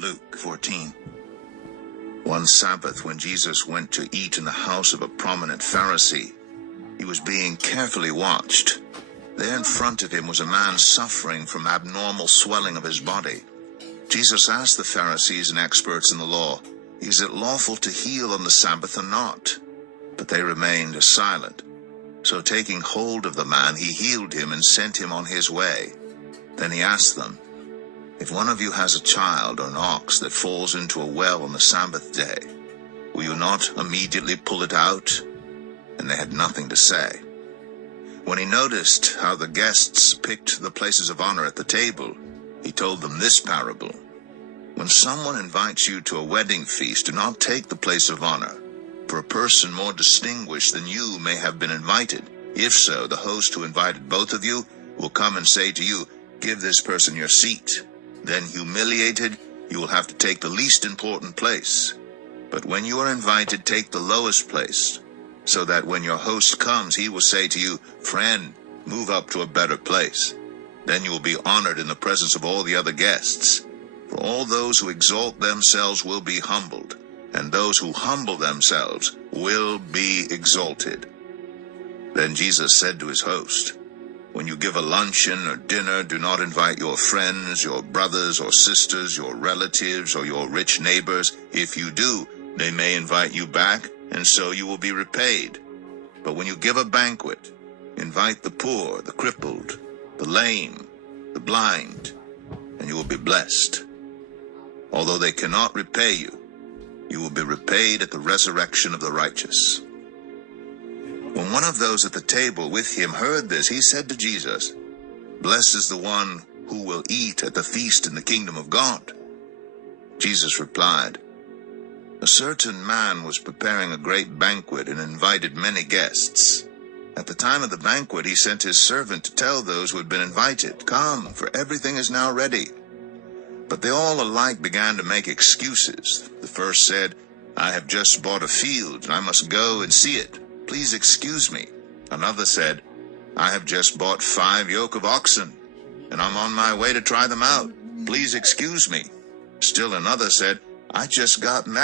Luke 14. One Sabbath, when Jesus went to eat in the house of a prominent Pharisee, he was being carefully watched. There in front of him was a man suffering from abnormal swelling of his body. Jesus asked the Pharisees and experts in the law, "Is it lawful to heal on the Sabbath or not?" But they remained silent. So taking hold of the man, he healed him and sent him on his way. Then he asked them, "If one of you has a child or an ox that falls into a well on the Sabbath day, will you not immediately pull it out?" And they had nothing to say. When he noticed how the guests picked the places of honor at the table, he told them this parable. When someone invites you to a wedding feast, do not take the place of honor, for a person more distinguished than you may have been invited. If so, the host who invited both of you will come and say to you, "Give this person your seat." Then, humiliated, you will have to take the least important place. But when you are invited, take the lowest place, so that when your host comes, he will say to you, "Friend, move up to a better place." Then you will be honored in the presence of all the other guests. For all those who exalt themselves will be humbled, and those who humble themselves will be exalted. Then Jesus said to his host, "When you give a luncheon or dinner, do not invite your friends, your brothers or sisters, your relatives, or your rich neighbors. If you do, they may invite you back, and so you will be repaid. But when you give a banquet, invite the poor, the crippled, the lame, the blind, and you will be blessed. Although they cannot repay you, you will be repaid at the resurrection of the righteous." When one of those at the table with him heard this, he said to Jesus, "Blessed is the one who will eat at the feast in the kingdom of God." Jesus replied, "A certain man was preparing a great banquet and invited many guests. At the time of the banquet, he sent his servant to tell those who had been invited, 'Come, for everything is now ready.' But they all alike began to make excuses. The first said, 'I have just bought a field, and I must go and see it. Please excuse me.' Another said, 'I have just bought 5 yoke of oxen, and I'm on my way to try them out. Please excuse me.' Still another said, 'I just got married.'